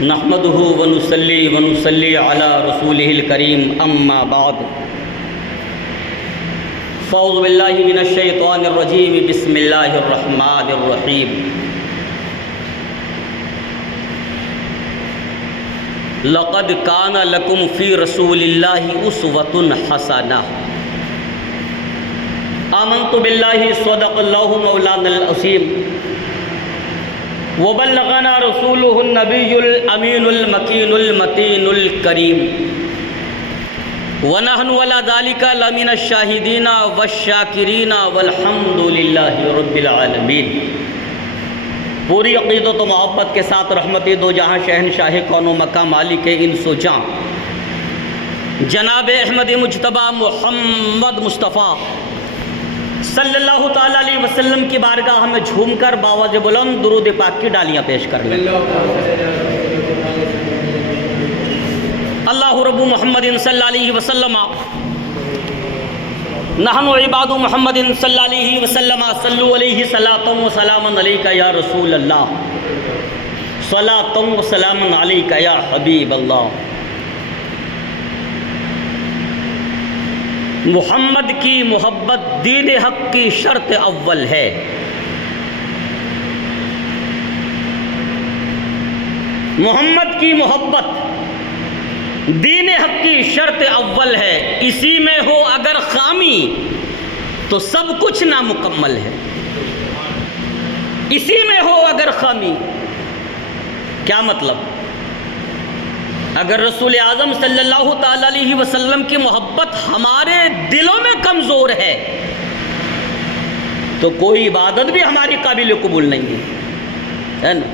نحمده ونصلي علی رسوله الکریم اما بعد فاعوذ باللہ من الشیطان الرجیم بسم اللہ الرحمن الرحیم لقد کان لکم فی رسول اللہ اسوۃ حسنہ آمنت باللہ صدق اللہ مولانا العظیم وبلغنا رسوله النبی الامین المکین المتین الکریم ونحن ولا ذلك لمن الشاہدین والشاکرین والحمد للہ رب العالمین۔ پوری عقیدت و محبت کے ساتھ رحمت دو جہاں شہنشاہ کون و مکہ مالک انس و جاں جناب احمد مجتبیٰ محمد مصطفیٰ صلی اللہ تعالیٰ علیہ وسلم کی بارگاہ میں جھوم کر باوجہ بلند درود پاک کی ڈالیاں پیش کر لیں۔ اللہ رب محمد صلی اللہ علیہ وسلم نحن عباد محمد صلی اللہ علیہ وسلم صلو علیہ صلاۃ و سلام علیک یا رسول اللہ صلاۃ و سلام علیک یا حبیب اللہ۔ محمد کی محبت دین حق کی شرط اول ہے۔ محمد کی محبت دین حق کی شرط اول ہے، اسی میں ہو اگر خامی تو سب کچھ نامکمل ہے۔ اسی میں ہو اگر خامی، کیا مطلب؟ اگر رسول اعظم صلی اللہ تعالیٰ علیہ وسلم کی محبت ہمارے دلوں میں کمزور ہے تو کوئی عبادت بھی ہماری قابل قبول نہیں ہے نا۔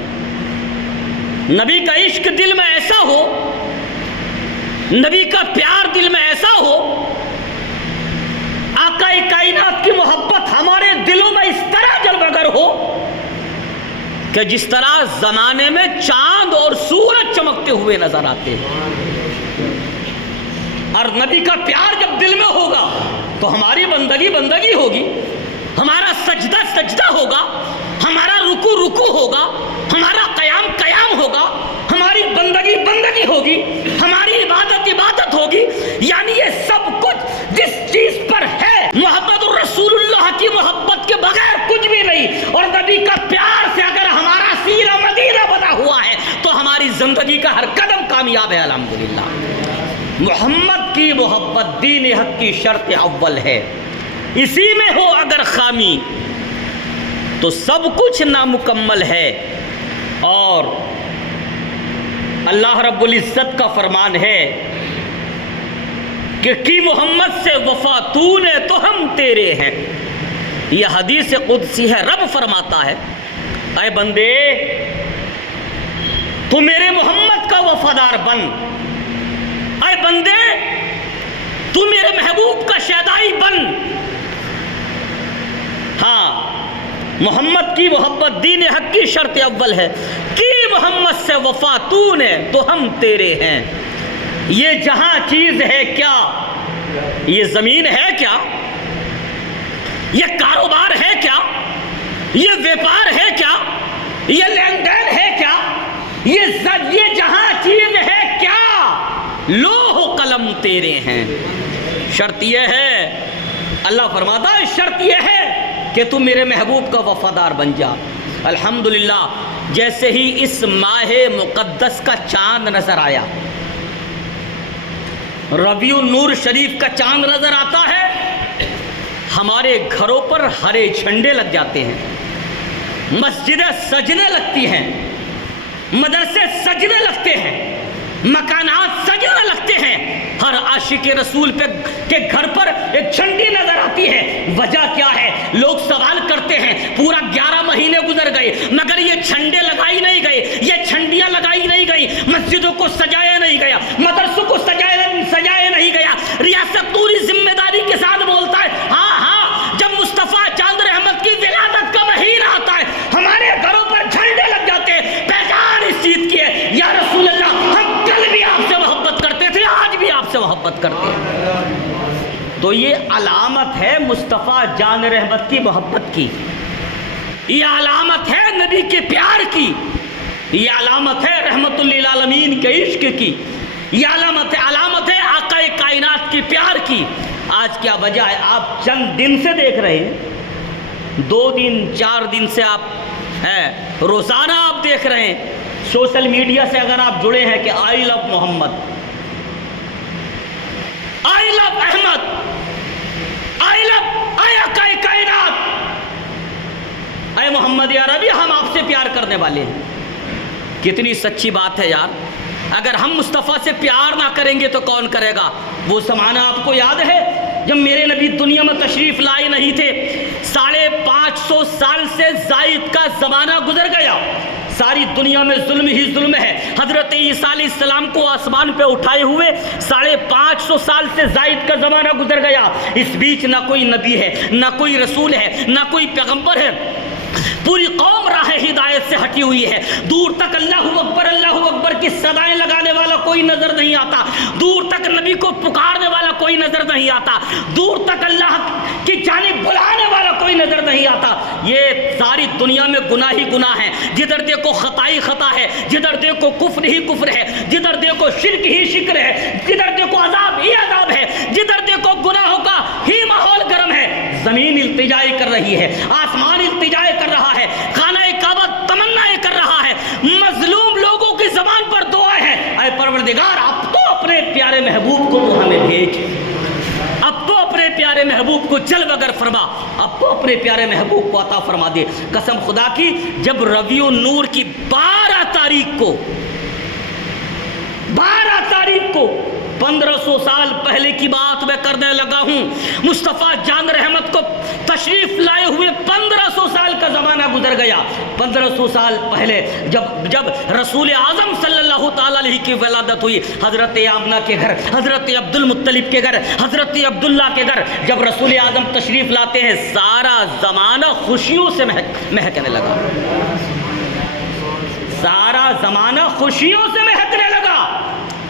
نبی کا عشق دل میں ایسا ہو، نبی کا پیار دل میں ایسا ہو، آقا کائنات کی محبت ہمارے دلوں میں اس طرح جلوگر ہو کہ جس طرح زمانے میں چاند اور سورج چمکتے ہوئے نظر آتے ہیں۔ اور نبی کا پیار جب دل میں ہوگا تو ہماری بندگی بندگی ہوگی، ہمارا سجدہ سجدہ ہوگا، ہمارا رکوع رکوع ہوگا، ہمارا قیام قیام ہوگا، ہماری بندگی بندگی ہوگی، ہماری عبادت عبادت ہوگی۔ یعنی یہ سب کچھ جس چیز پر ہے محمد الرسول اللہ کی محبت کے بغیر کچھ بھی نہیں، اور نبی کا پیار سے اگر ہمارا سینہ مدینہ بنا ہوا ہے تو ہماری زندگی کا ہر قدم کامیاب ہے الحمدللہ۔ محمد کی محبت دین حق کی شرط اول ہے، اسی میں ہو اگر خامی تو سب کچھ نامکمل ہے۔ اور اللہ رب العزت کا فرمان ہے کہ کی محمد سے وفا تو نے تو ہم تیرے ہیں۔ یہ حدیث قدسی ہے، رب فرماتا ہے اے بندے تو میرے محمد کا وفادار بن، اے بندے تو میرے محبوب کا شیدائی بن۔ ہاں، محمد کی محبت دین حق کی شرط اول ہے، کی محمد سے وفا تو نے تو ہم تیرے ہیں۔ یہ جہاں چیز ہے کیا؟ یہ زمین ہے کیا؟ یہ کاروبار ہے کیا؟ یہ ویپار ہے کیا؟ یہ لین دین ہے کیا؟ یہ جہاں چیز ہے کیا؟ لوح و قلم تیرے ہیں۔ شرط یہ ہے، اللہ فرماتا ہے شرط یہ ہے کہ تم میرے محبوب کا وفادار بن جا۔ الحمدللہ جیسے ہی اس ماہ مقدس کا چاند نظر آیا، ربیع النور شریف کا چاند نظر آتا ہے، ہمارے گھروں پر ہرے جھنڈے لگ جاتے ہیں، مسجدیں سجنے لگتی ہیں، مدرسے سجنے لگتے ہیں، مکانات سجنے لگتے ہیں، ہر عاشق رسول کے گھر پر ایک جھنڈی نظر آتی ہے۔ وجہ کیا ہے؟ لوگ سوال کرتے ہیں پورا 11 مہینے گزر گئے مگر یہ جھنڈے لگائی نہیں گئے، یہ جھنڈیاں لگائی نہیں گئی، مسجدوں کو سجایا نہیں گیا، مدرسوں کو سجایا نہیں گیا۔ ریاست پوری ذمہ داری کے ساتھ بولتا ہے ہاں جب مصطفیٰ چاند رحمت کی ولادت کا مہینہ آتا ہے ہمارے گھروں پر جھنڈے لگ جاتے ہیں۔ پہچان اس چیز کی ہے، یا رسول اللہ ہم کل بھی آپ سے محبت کرتے تھے، آج بھی آپ سے محبت کرتے ہیں۔ تو یہ علامت ہے مصطفیٰ جان رحمت کی محبت کی، یہ علامت ہے نبی کے پیار کی، یہ علامت ہے رحمت للعالمین کے عشق کی، یہ علامت ہے آقا کائنات کی پیار کی۔ آج کیا وجہ ہے؟ آپ چند دن سے دیکھ رہے ہیں، 2 دن 4 دن سے آپ روزانہ آپ دیکھ رہے ہیں سوشل میڈیا سے اگر آپ جڑے ہیں کہ آئی لو محمد، آئی لو احمد، آئی لو اے آقا کائنات، اے محمد یا ربی ہم آپ سے پیار کرنے والے ہیں۔ کتنی سچی بات ہے یار، اگر ہم مصطفیٰ سے پیار نہ کریں گے تو کون کرے گا؟ وہ زمانہ آپ کو یاد ہے جب میرے نبی دنیا میں تشریف لائے نہیں تھے، 550 سال سے زائد کا زمانہ گزر گیا، ساری دنیا میں ظلم ہی ظلم ہے۔ حضرت عیسیٰ علیہ السلام کو آسمان پہ اٹھائے ہوئے 550 سال سے زائد کا زمانہ گزر گیا، اس بیچ نہ کوئی نبی ہے، نہ کوئی رسول ہے، نہ کوئی پیغمبر ہے، پوری قوم راہ ہدایت سے ہٹی ہوئی ہے۔ دور تک اللہ اکبر کی صدائیں لگانے والا کوئی نظر نہیں آتا، دور تک نبی کو پکارنے والا کوئی نظر نہیں آتا، دور تک اللہ کی جانب بلانے والا کوئی نظر نہیں آتا۔ یہ ساری دنیا میں گناہ ہی گناہ ہے، جدھر دیکھو خطا ہی خطا ہے، جدھر دیکھو کفر ہی کفر ہے، جدھر دیکھو شرک ہی شکر ہے، جدھر دیکھو عذاب ہی عذاب ہے، جدھر دیکھو گناہوں کا ہی ماحول گرم ہے۔ زمین التجائے کر رہی ہے، آسمان التجائے کر رہا ہے، خانہ کعبہ تمنا کر رہا ہے، مظلوم لوگوں کی زبان پر دعا ہے، اے پروردگار اب تو اپنے پیارے محبوب کو تو ہمیں بھیج، اب تو اپنے پیارے محبوب کو جلوہ گر فرما، اب تو اپنے پیارے محبوب کو عطا فرما دے۔ قسم خدا کی جب ربیع النور کی 12 تاریخ کو 1500 سال پہلے کی بات میں کرنے لگا ہوں، مصطفیٰ جان رحمت کو تشریف لائے ہوئے 1500 سال کا زمانہ گزر گیا۔ 1500 سال پہلے جب رسول اعظم صلی اللہ تعالیٰ علیہ کی ولادت ہوئی، حضرت آمنہ کے گھر، حضرت عبد المطلب کے گھر، حضرت عبداللہ کے گھر جب رسول اعظم تشریف لاتے ہیں، سارا زمانہ خوشیوں سے مہکنے لگا، سارا زمانہ خوشیوں سے مہکنے لگا۔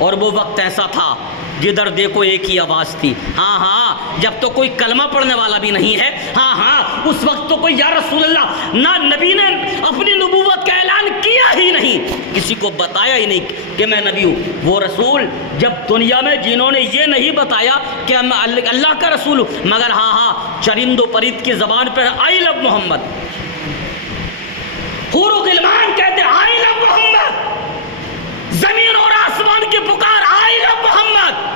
اور وہ وقت ایسا تھا جدھر دیکھو ایک ہی آواز تھی، ہاں جب تو کوئی کلمہ پڑھنے والا بھی نہیں ہے، ہاں اس وقت تو کوئی یا رسول اللہ، نہ نبی نے اپنی نبوت کا اعلان کیا ہی نہیں، کسی کو بتایا ہی نہیں کہ میں نبی ہوں۔ وہ رسول جب دنیا میں جنہوں نے یہ نہیں بتایا کہ میں اللہ کا رسول ہوں، مگر ہاں چرند و پرند کی زبان پر آئی لو محمد، حور و غلمان کہتے آئی لو محمد، زمین اور آسمان کی پکار آئی لو محمد۔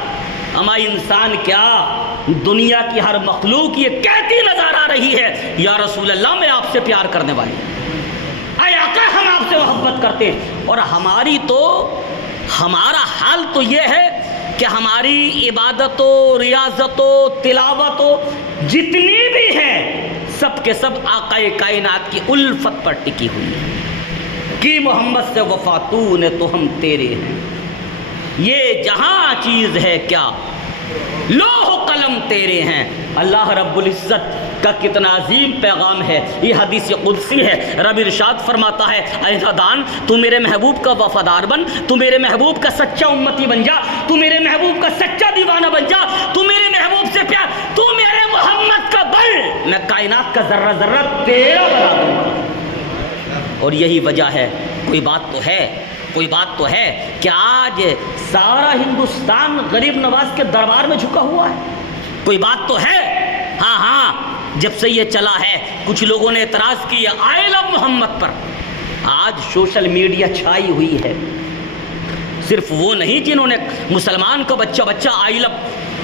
ہمارا انسان کیا دنیا کی ہر مخلوق یہ کہتی نظر آ رہی ہے یا رسول اللہ میں آپ سے پیار کرنے والی، اے آقا ہم آپ سے محبت کرتے ہیں۔ اور ہمارا حال تو یہ ہے کہ ہماری عبادت و ریاضت و تلاوت و جتنی بھی ہے سب کے سب آقا کائنات کی الفت پر ٹکی ہوئی ہے، کہ محمد سے وفا تو نے تو ہم تیرے ہیں، یہ جہاں چیز ہے کیا لوح و قلم تیرے ہیں۔ اللہ رب العزت کا کتنا عظیم پیغام ہے، یہ حدیث قدسی ہے۔ رب ارشاد فرماتا ہے اے نادان تو میرے محبوب کا وفادار بن، تو میرے محبوب کا سچا امتی بن جا، تو میرے محبوب کا سچا دیوانہ بن جا، تو میرے محبوب سے پیار، تو میرے محمد کا بل، میں کائنات کا ذرہ ذرہ تیرا بنا دوں گا۔ اور یہی وجہ ہے، کوئی بات تو ہے کہ آج سارا ہندوستان غریب نواز کے دربار میں جھکا ہوا ہے، کوئی بات تو ہے۔ ہاں جب سے یہ چلا ہے کچھ لوگوں نے اعتراض کیا آئی لو محمد پر، آج سوشل میڈیا چھائی ہوئی ہے، صرف وہ نہیں جنہوں نے مسلمان کو بچہ آئی لو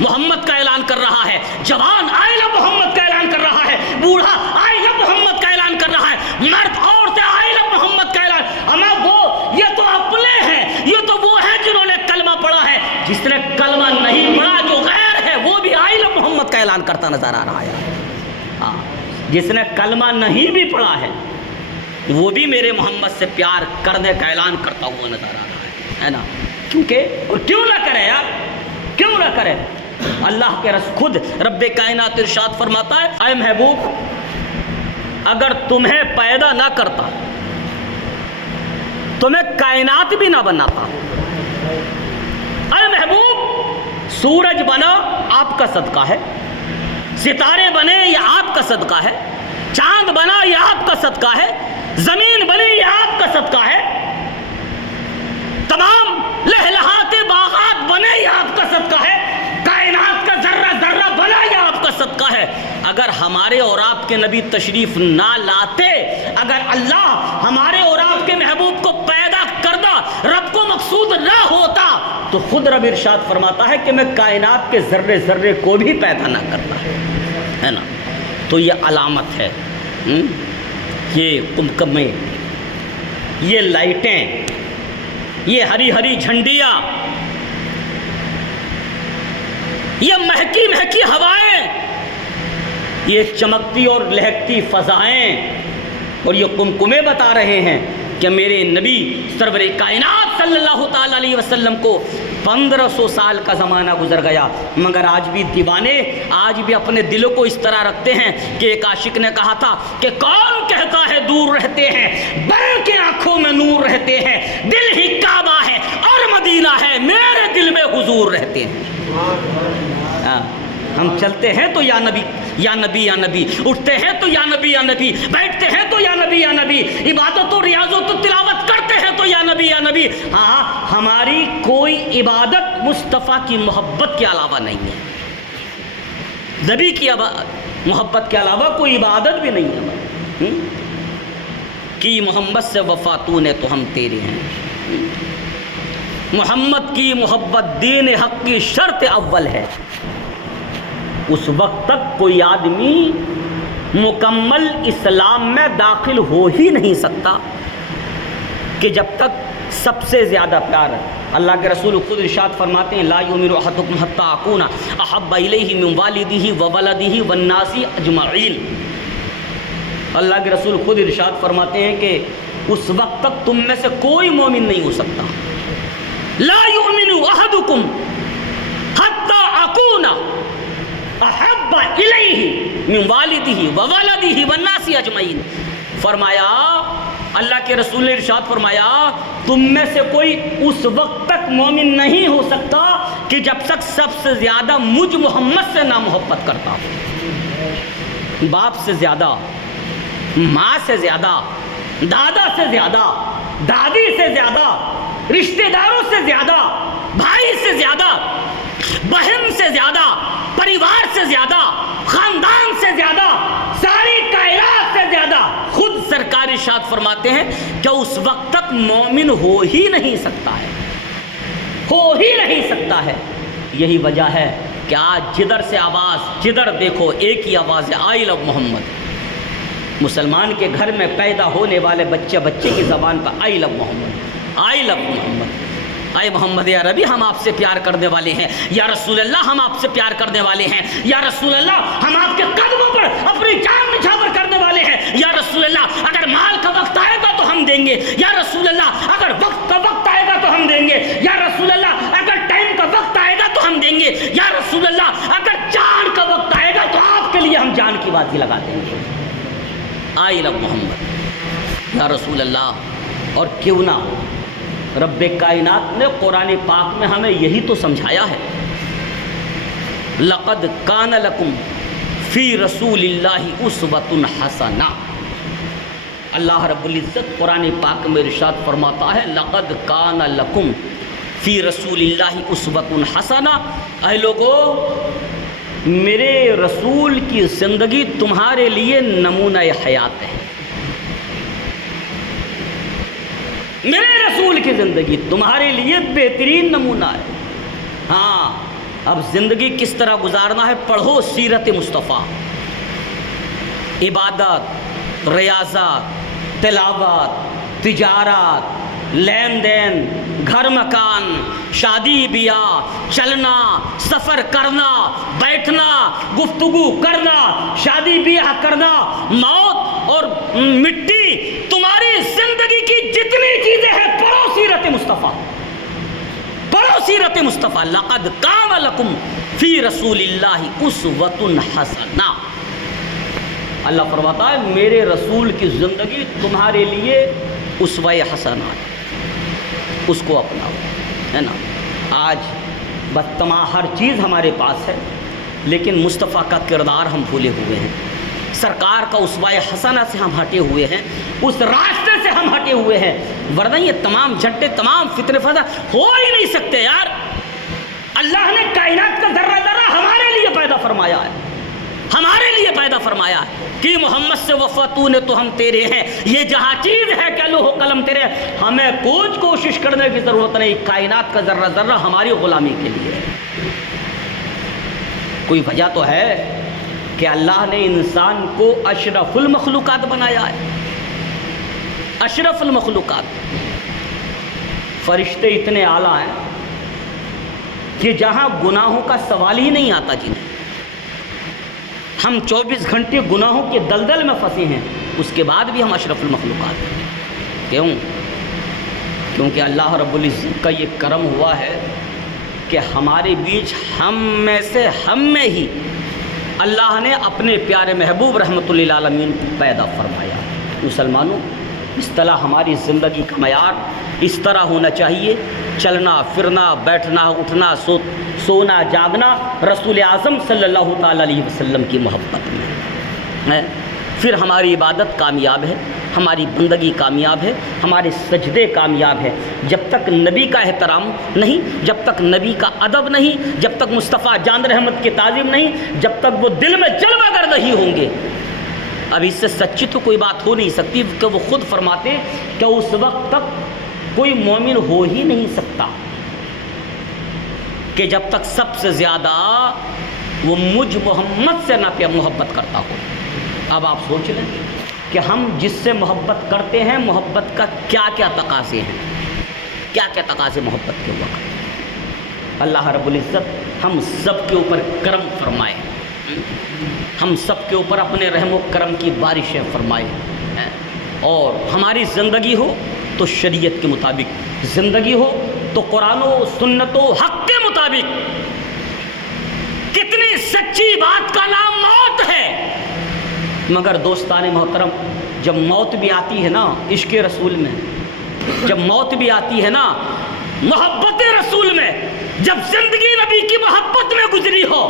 محمد کا اعلان کر رہا ہے، جوان آئی لو محمد کا اعلان کر رہا ہے، بوڑھا آئی لو محمد کا اعلان کر رہا ہے، مرد عورتیں آئی لو محمد کا اعلان۔ یہ تو اپنے ہیں، یہ تو وہ ہیں جنہوں نے کلمہ پڑھا ہے، جس نے کلمہ نہیں پڑھا جو غیر ہے وہ بھی آئی لو محمد کا اعلان کرتا نظر آ رہا ہے۔ جس نے کلمہ نہیں بھی پڑھا ہے وہ بھی میرے محمد سے پیار کرنے کا اعلان کرتا ہوا نظر آ رہا ہے نا، کیونکہ اور کیوں نہ کرے یار، کیوں نہ کرے۔ اللہ کے رسول خود رب کائنات ارشاد فرماتا ہے اے محبوب اگر تمہیں پیدا نہ کرتا تو میں کائنات بھی نہ بناتا۔ اے محبوب سورج بنا آپ کا صدقہ ہے، ستارے بنے یہ آپ کا صدقہ ہے، چاند بنا یہ آپ کا صدقہ ہے، زمین بنی یہ آپ کا صدقہ ہے، ہے اگر ہمارے اور آپ کے نبی تشریف نہ لاتے، اگر اللہ ہمارے اور آپ کے محبوب کو پیدا کردہ رب کو مقصود نہ ہوتا تو خود رب ارشاد فرماتا ہے کہ میں کائنات کے ذرے ذرے کو بھی پیدا نہ کرتا ہے نا۔ تو یہ علامت ہے، یہ قمقمے، یہ لائٹیں، یہ ہری ہری جھنڈیاں، یہ مہکی مہکی ہوائیں، یہ چمکتی اور لہکتی فضائیں اور یہ قمقمے بتا رہے ہیں کہ میرے نبی سرور کائنات صلی اللہ تعالی علیہ وسلم کو 1500 سال کا زمانہ گزر گیا، مگر آج بھی دیوانے آج بھی اپنے دلوں کو اس طرح رکھتے ہیں کہ ایک عاشق نے کہا تھا کہ کون کہتا ہے دور رہتے ہیں، بل کے آنکھوں میں نور رہتے ہیں، دل ہی کعبہ ہے اور مدینہ ہے، میرے دل میں حضور رہتے ہیں۔ ہم چلتے ہیں تو یا نبی یا نبی یا نبی، اٹھتے ہیں تو یا نبی یا نبی، بیٹھتے ہیں تو یا نبی یا نبی، عبادت و ریاض و تلاوت کرتے ہیں تو یا نبی یا نبی۔ ہاں، ہماری کوئی عبادت مصطفیٰ کی محبت کے علاوہ نہیں ہے، نبی کی محبت کے علاوہ کوئی عبادت بھی نہیں ہے۔ کی محمد سے وفا تو نے تو ہم تیرے ہیں، محمد کی محبت دین حق کی شرط اول ہے۔ اس وقت تک کوئی آدمی مکمل اسلام میں داخل ہو ہی نہیں سکتا کہ جب تک سب سے زیادہ پیار ہے۔ اللہ کے رسول خود ارشاد فرماتے ہیں لا یؤمن احدکم حتی اکون احب الیہ من والدہ وولدہ والناس اجمعین۔ اللہ کے رسول خود ارشاد فرماتے ہیں کہ اس وقت تک تم میں سے کوئی مومن نہیں ہو سکتا، لا یؤمن احدکم حتی اکون احب الیہ من والدہ وولدہ والناس اجمعین۔ فرمایا اللہ کے رسول نے ارشاد فرمایا تم میں سے کوئی اس وقت تک مومن نہیں ہو سکتا کہ جب تک سب سے زیادہ مجھ محمد سے نہ محبت کرتا ہو، باپ سے زیادہ، ماں سے زیادہ، دادا سے زیادہ، دادی سے زیادہ، رشتہ داروں سے زیادہ، بھائی سے زیادہ، بہن سے زیادہ، پریوار سے زیادہ، خاندان سے زیادہ، ساری کائنات سے زیادہ۔ خود سرکار ارشاد فرماتے ہیں کہ اس وقت تک مومن ہو ہی نہیں سکتا ہے، ہو ہی نہیں سکتا ہے۔ یہی وجہ ہے کہ آج جدھر سے آواز، جدھر دیکھو ایک ہی آواز ہے آئی لو محمد۔ مسلمان کے گھر میں پیدا ہونے والے بچے کی زبان پر آئی لو محمد، آئی لو محمد، اے محمد یا ربی ہم آپ سے پیار کرنے والے ہیں، یا رسول اللہ ہم آپ سے پیار کرنے والے ہیں، یا رسول اللہ ہم آپ کے قدموں پر اپنی جان نچھاور کرنے والے ہیں، یا رسول اللہ اگر مال کا وقت آئے گا تو ہم دیں گے، یا رسول اللہ اگر وقت کا وقت آئے گا تو ہم دیں گے، یا رسول اللہ اگر ٹائم کا وقت آئے گا تو ہم دیں گے، یا رسول اللہ اگر جان کا وقت آئے گا تو آپ کے لیے ہم جان کی بازی لگا دیں گے۔ آئی لو محمد یا رسول اللہ۔ اور کیوں نہ ہو، رب کائنات نے قرآن پاک میں ہمیں یہی تو سمجھایا ہے، لقد کان لکم فی رسول اللہ اسوۃ حسنہ۔ اللہ رب العزت قرآن پاک میں ارشاد فرماتا ہے لقد کان لکم فی رسول اللہ اسوۃ حسنہ۔ اے لوگو، میرے رسول کی زندگی تمہارے لیے نمونہ حیات ہے، میرے رسول کی زندگی تمہارے لیے بہترین نمونہ ہے۔ ہاں، اب زندگی کس طرح گزارنا ہے پڑھو سیرت مصطفیٰ، عبادت، ریاضت، تلاوت، تجارت، لین دین، گھر مکان، شادی بیاہ، چلنا، سفر کرنا، بیٹھنا، گفتگو کرنا، شادی بیاہ کرنا، موت اور مٹی، تمہاری زندگی کی جتنی چیزیں ہیں پڑھو سیرت مصطفیٰ، پڑھو سیرت مصطفیٰ۔ لقد کان لکم فی رسول اللہ اسوۃ حسنہ۔ اللہ فرماتا ہے میرے رسول کی زندگی تمہارے لیے اسوہ حسنہ ہے، اس کو اپناؤ، ہے نا۔ آج بس ہر چیز ہمارے پاس ہے لیکن مصطفیٰ کا کردار ہم بھولے ہوئے ہیں، سرکار کا اسوہ حسنہ سے ہم ہٹے ہوئے ہیں، اس راستے سے ہم ہٹے ہوئے ہیں، ورنہ یہ تمام جھٹے، تمام فتنے فساد ہو ہی نہیں سکتے یار۔ اللہ نے کائنات کا ذرہ ذرہ ہمارے لیے پیدا فرمایا ہے، ہمارے لیے پیدا فرمایا ہے کہ محمد سے وفتون تو ہم تیرے ہیں، یہ جہاں چیز ہے کہ لوح قلم تیرے، ہمیں کچھ کوشش کرنے کی ضرورت نہیں، کائنات کا ذرہ ذرہ ہماری غلامی کے لیے۔ کوئی وجہ تو ہے کہ اللہ نے انسان کو اشرف المخلوقات بنایا ہے، اشرف المخلوقات۔ فرشتے اتنے اعلیٰ ہیں کہ جہاں گناہوں کا سوال ہی نہیں آتا جنہیں، ہم 24 گھنٹے گناہوں کے دلدل میں پھنسے ہیں، اس کے بعد بھی ہم اشرف المخلوقات ہیں۔ کیوں؟ کیونکہ اللہ رب العزت کا یہ کرم ہوا ہے کہ ہمارے بیچ ہم میں ہی اللہ نے اپنے پیارے محبوب رحمۃ اللہ عالمین کو پیدا فرمایا۔ مسلمانوں، اس طرح ہماری زندگی کا معیار اس طرح ہونا چاہیے، چلنا پھرنا، بیٹھنا اٹھنا، سونا جاگنا رسول اعظم صلی اللہ تعالیٰ علیہ وسلم کی محبت میں ہے، پھر ہماری عبادت کامیاب ہے، ہماری بندگی کامیاب ہے، ہمارے سجدے کامیاب ہے۔ جب تک نبی کا احترام نہیں، جب تک نبی کا ادب نہیں، جب تک مصطفیٰ جان رحمت کی تعظیم نہیں، جب تک وہ دل میں جلوہ گر نہیں ہوں گے، اب اس سے سچی تو کوئی بات ہو نہیں سکتی، کہ وہ خود فرماتے کہ اس وقت تک کوئی مومن ہو ہی نہیں سکتا کہ جب تک سب سے زیادہ وہ مجھ محمد سے نہ محبت کرتا ہو۔ اب آپ سوچ لیں کہ ہم جس سے محبت کرتے ہیں، محبت کا کیا کیا تقاضے ہیں، کیا کیا تقاضے محبت کے ہوا کرتے۔ اللہ رب العزت ہم سب کے اوپر کرم فرمائے، ہم سب کے اوپر اپنے رحم و کرم کی بارشیں فرمائے، اور ہماری زندگی ہو تو شریعت کے مطابق، زندگی ہو تو قرآن و سنت و حق کے مطابق۔ کتنی سچی بات کا نام موت ہے، مگر دوستان محترم، جب موت بھی آتی ہے نا عشق رسول میں، جب موت بھی آتی ہے نا محبت رسول میں، جب زندگی نبی کی محبت میں گزری ہو،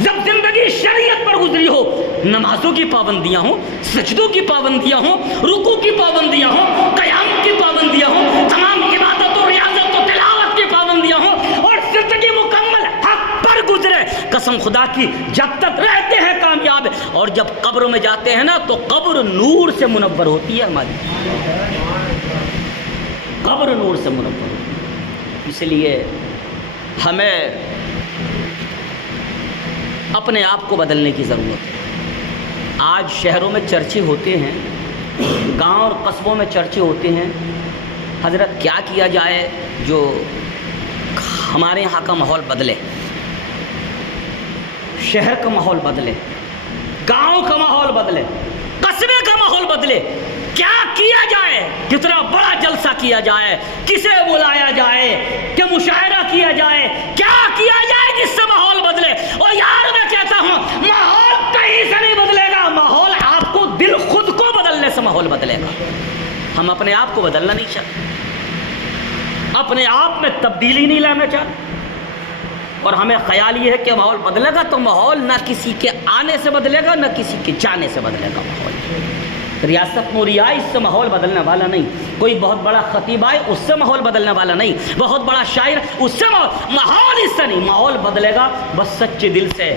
جب زندگی شریعت پر گزری ہو، نمازوں کی پابندیاں ہوں، سجدوں کی پابندیاں ہوں، رکوع کی پابندیاں ہوں، قیام کی پابندیاں ہوں، تمام عبادت و ریاضت و تلاوت کی پابندیاں ہوں، اور زندگی مکمل حق پر گزرے، قسم خدا کی جب تک رہتے ہیں کامیاب ہے، اور جب قبر میں جاتے ہیں نا تو قبر نور سے منور ہوتی ہے، ہماری قبر نور سے منور ہوتی ہے۔ اس لیے ہمیں اپنے آپ کو بدلنے کی ضرورت ہے۔ آج شہروں میں چرچے ہوتے ہیں، گاؤں اور قصبوں میں چرچے ہوتے ہیں، حضرت کیا کیا جائے جو ہمارے یہاں کا ماحول بدلے، شہر کا ماحول بدلے، گاؤں کا ماحول بدلے، قصبے کا ماحول بدلے، کیا کیا جائے، کتنا بڑا جلسہ کیا جائے، کسے بلایا جائے، کہ مشاعرہ کیا جائے، کیا جائے جس سے ماحول بدلے۔ اور یار میں کہتا ہوں ماحول کہیں سے نہیں بدلے گا، ماحول آپ کو دل خود کو بدلنے سے ماحول بدلے گا۔ ہم اپنے آپ کو بدلنا نہیں چاہتے، اپنے آپ میں تبدیلی نہیں لانا چاہتے، اور ہمیں خیال یہ ہے کہ ماحول بدلے گا تو ماحول نہ کسی کے آنے سے بدلے گا نہ کسی کے جانے سے بدلے گا۔ ماحول ریاست نوریہ اس سے ماحول بدلنے والا نہیں، کوئی بہت بڑا خطیب آئے اس سے ماحول بدلنے والا نہیں، بہت بڑا شاعر اس سے ماحول اس سے نہیں، ماحول بدلے گا بس سچے دل سے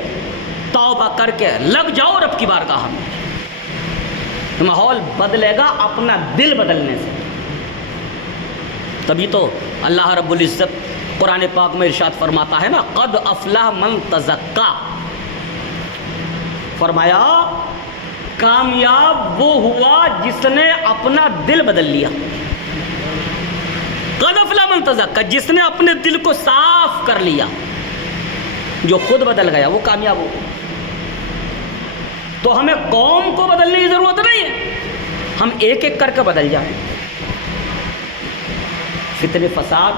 توبہ کر کے لگ جاؤ رب کی بارگاہ میں، ماحول بدلے گا اپنا دل بدلنے سے۔ تبھی تو اللہ رب العزت قرآن پاک میں ارشاد فرماتا ہے نا، قد افلح من تزکا، فرمایا کامیاب وہ ہوا جس نے اپنا دل بدل لیا۔ قد افلح من تزکا، جس نے اپنے دل کو صاف کر لیا، جو خود بدل گیا وہ کامیاب ہو گیا۔ تو ہمیں قوم کو بدلنے کی ضرورت نہیں ہے، ہم ایک ایک کر کے بدل جائیں۔ فتنے فساد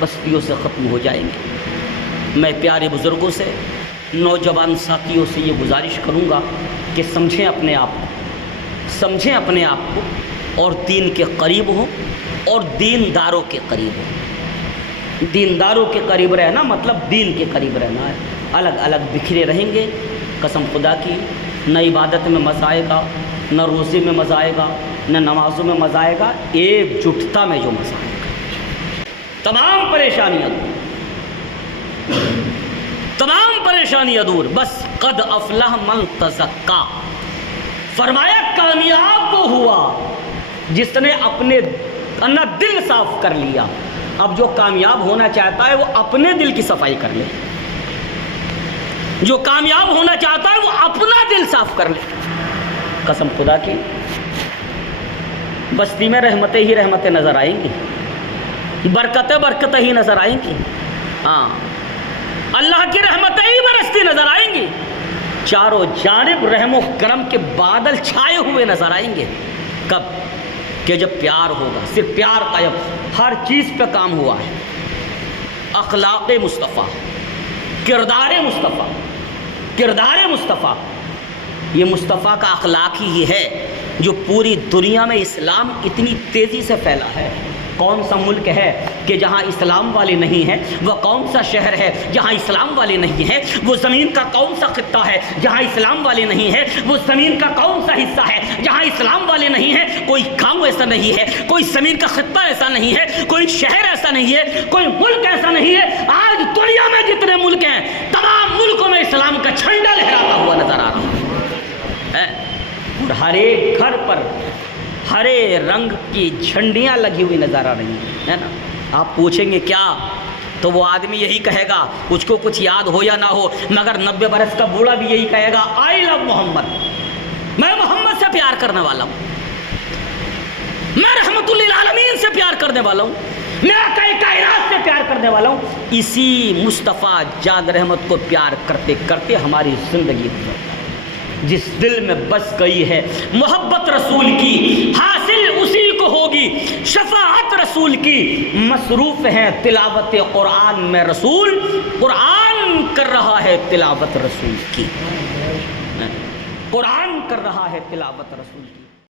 بستیوں سے ختم ہو جائیں گے۔ میں پیارے بزرگوں سے، نوجوان ساتھیوں سے یہ گزارش کروں گا کہ سمجھیں اپنے آپ کو، سمجھیں اپنے آپ کو، اور دین کے قریب ہوں اور دینداروں کے قریب ہوں۔ دینداروں کے قریب رہنا مطلب دین کے قریب رہنا ہے۔ الگ الگ بکھرے رہیں گے، قسم خدا کی نہ عبادت میں مزہ آئے گا، نہ روزے میں مزہ آئے گا، نہ نمازوں میں مزہ آئے گا، ایک جٹتا میں جو مزہ آئے گا۔ تمام پریشانیاں دور. بس قد افلح من تزکا. فرمایا کامیاب وہ ہوا جس نے اپنے دل صاف کر لیا. اب جو کامیاب ہونا چاہتا ہے وہ اپنے دل کی صفائی کر لے. جو کامیاب ہونا چاہتا ہے وہ اپنا دل صاف کر لے. قسم خدا کی بستی میں رحمتیں ہی رحمتیں نظر آئیں گی, برکتیں برکتیں ہی نظر آئیں گی. ہاں, اللہ کی رحمتیں ہی برستی نظر آئیں گی. چاروں جانب رحم و کرم کے بادل چھائے ہوئے نظر آئیں گے. کب؟ کہ جب پیار ہوگا. صرف پیار کا جب ہر چیز پہ کام ہوا ہے. اخلاق مصطفیٰ, کردار مصطفیٰ, کردار مصطفیٰ, یہ مصطفیٰ کا اخلاق ہی ہے جو پوری دنیا میں اسلام اتنی تیزی سے پھیلا ہے. کون سا ملک ہے کہ جہاں اسلام والے نہیں ہیں؟ وہ کون سا شہر ہے جہاں اسلام والے نہیں ہیں؟ وہ زمین کا کون سا خطہ ہے جہاں اسلام والے نہیں ہیں؟ وہ زمین کا کون سا حصہ ہے جہاں اسلام والے نہیں ہیں؟ کوئی گاؤں ایسا نہیں ہے, کوئی زمین کا خطہ ایسا نہیں ہے, کوئی شہر ایسا نہیں ہے, کوئی ملک ایسا نہیں ہے. آج دنیا میں جتنے ملک ہیں تمام ملکوں میں اسلام کا جھنڈا لہراتا ہوا نظر آ رہا ہے. اور ہر ایک گھر پر ہرے رنگ کی جھنڈیاں لگی ہوئی نظر آ رہی ہیں نا. آپ پوچھیں گے کیا, تو وہ آدمی یہی کہے گا, کچھ کو کچھ یاد ہو یا نہ ہو, مگر 90 برس کا بوڑھا بھی یہی کہے گا, آئی لو محمد, میں محمد سے پیار کرنے والا ہوں, میں رحمت للعالمین سے پیار کرنے والا ہوں, میں کائنات سے پیار کرنے والا ہوں. اسی مصطفیٰ جان رحمت کو پیار کرتے کرتے ہماری زندگی گزرتی ہے. جس دل میں بس گئی ہے محبت رسول کی, حاصل اسی کو ہوگی شفاعت رسول کی. مصروف ہے تلاوت قرآن میں رسول, قرآن کر رہا ہے تلاوت رسول کی, قرآن کر رہا ہے تلاوت رسول کی.